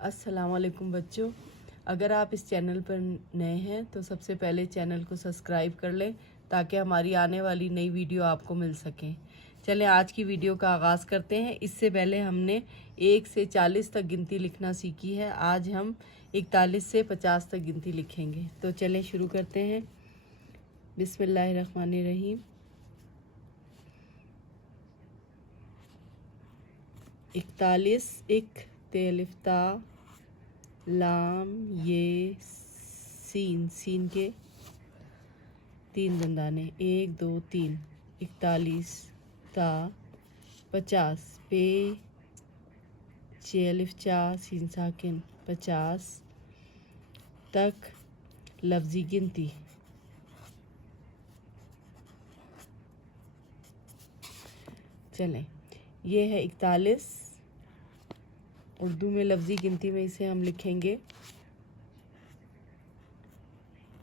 अस्सलाम वालेकुम बच्चों, अगर आप इस चैनल पर नए हैं तो सबसे पहले चैनल को सब्सक्राइब कर लें ताकि हमारी आने वाली नई वीडियो आपको मिल सकें। चलें आज की वीडियो का आगाज़ करते हैं। इससे पहले हमने 1 से 40 तक गिनती लिखना सीखी है। आज हम 41 से 50 तक गिनती लिखेंगे। तो चलें शुरू करते हैं। बिस्मिल्लाहिर्रहमानिर्रहीम। 41 इक तेलिफ्ता लाम ये सीन, सीन के 3 दंदाने 1 2 3। 41 ता 50 पे चेलिफ चा सीन साकिन 50 तक लफ्ज़ी गिनती। चलें, ये है 41। उर्दू में लफ्ज़ी गिनती में इसे हम लिखेंगे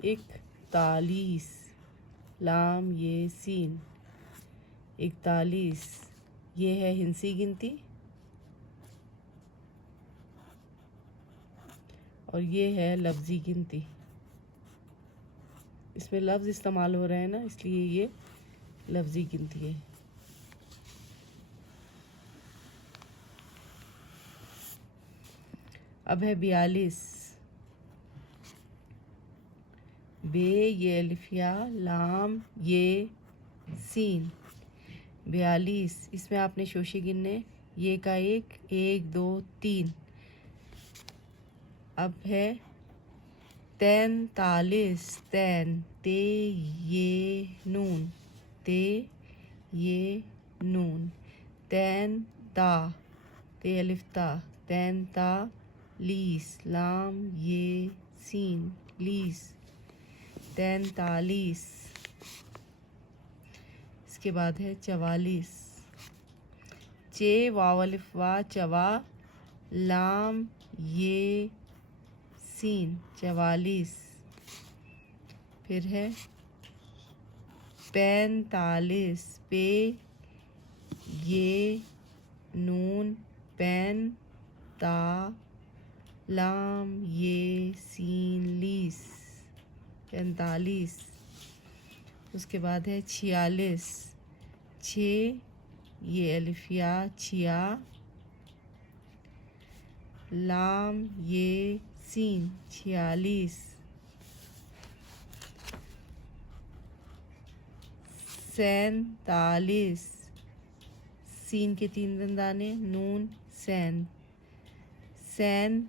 41 लाम ये सीन। 41 ये है हिंसी गिनती और ये है लफ्ज़ी गिनती। इसमें लफ्ज़ इस्तेमाल हो रहे हैं ना, इसलिए ये लफ्ज़ी गिनती है। अब है 42। बे ये अलिफिया लाम ये सीन 42। इसमें आपने शोशे गिनने, ये का 1 1 2 3। अब है 43। तैन ते ये नून, ते ये नून। तैन ता ते अलिफ्ता तैन ता लीस लाम ये सीन लीस 43। इसके बाद है 44। चे वावलिफवा चवा लाम ये सीन 44। फिर है 45। पे ये नून पैन ता लाम ये सीन लीस 45। उसके बाद है 46। छे ये अलिफिया छिया लाम ये सीन 46। 47। सीन के 3 दंदाने नून सैन सैन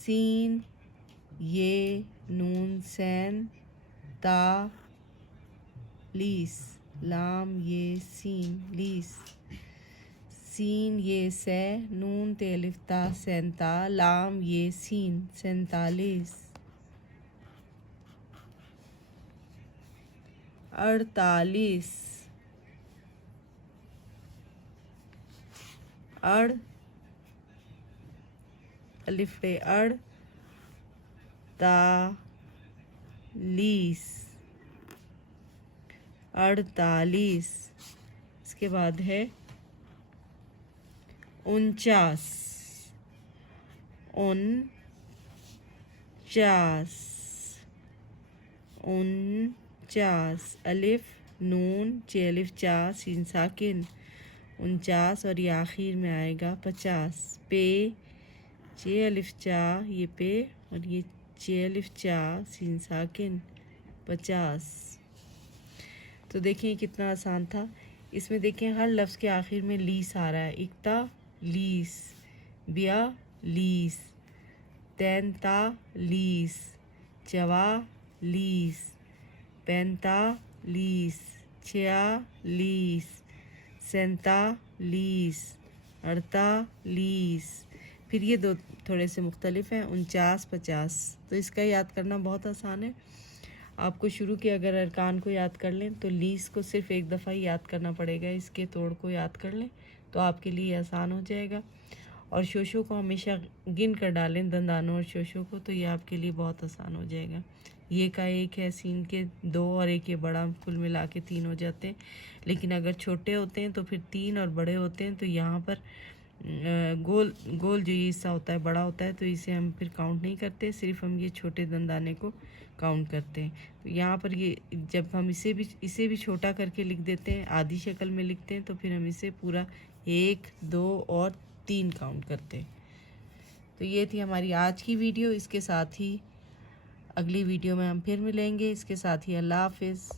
सीन ये नून सैन ता लीस लाम ये सीन लीस। सीन ये से नून ते अलिफ ता सैंता लाम ये सीन 47। 48। अड़ अलिफ रे अड़ ता लीस 48। इसके बाद है 49। 49 अलिफ नून चे अलिफ चा सीन साकिन 49। और ये आखिर में आएगा 50। पे चे अलिफ चा ये पे और ये चे अलिफ चा सीन साकिन 50। तो देखिए कितना आसान था। इसमें देखें हर लफ्ज़ के आखिर में लीस आ रहा है। इक्ता लीस, बिया लीस, तैनता लीस, चवा लीस, पैंता लीस, छिया लीस, सैंता लीस, अड़ता लीस। फिर ये दो थोड़े से मुख्तलिफ हैं 49 50। तो इसका याद करना बहुत आसान है। आपको शुरू के अगर अरकान को याद कर लें तो लीस को सिर्फ एक दफ़ा ही याद करना पड़ेगा। इसके तोड़ को याद कर लें तो आपके लिए आसान हो जाएगा। और शोशों को हमेशा गिन कर डालें, दंदानों और शोशों को, तो ये आपके लिए बहुत आसान हो जाएगा। ये का 1 है, सीन के 2 और 1 ये बड़ा, कुल मिला के 3 हो जाते हैं। लेकिन अगर छोटे होते हैं तो फिर 3 और बड़े होते हैं तो यहाँ पर गोल गोल जो ये हिस्सा होता है बड़ा होता है, तो इसे हम फिर काउंट नहीं करते, सिर्फ हम ये छोटे दंदाने को काउंट करते हैं। तो यहाँ पर ये जब हम इसे भी छोटा करके लिख देते हैं, आधी शक्ल में लिखते हैं, तो फिर हम इसे पूरा 1, 2 और 3 काउंट करते हैं। तो ये थी हमारी आज की वीडियो। इसके साथ ही अगली वीडियो में हम फिर मिलेंगे। इसके साथ ही अल्लाह हाफिज़।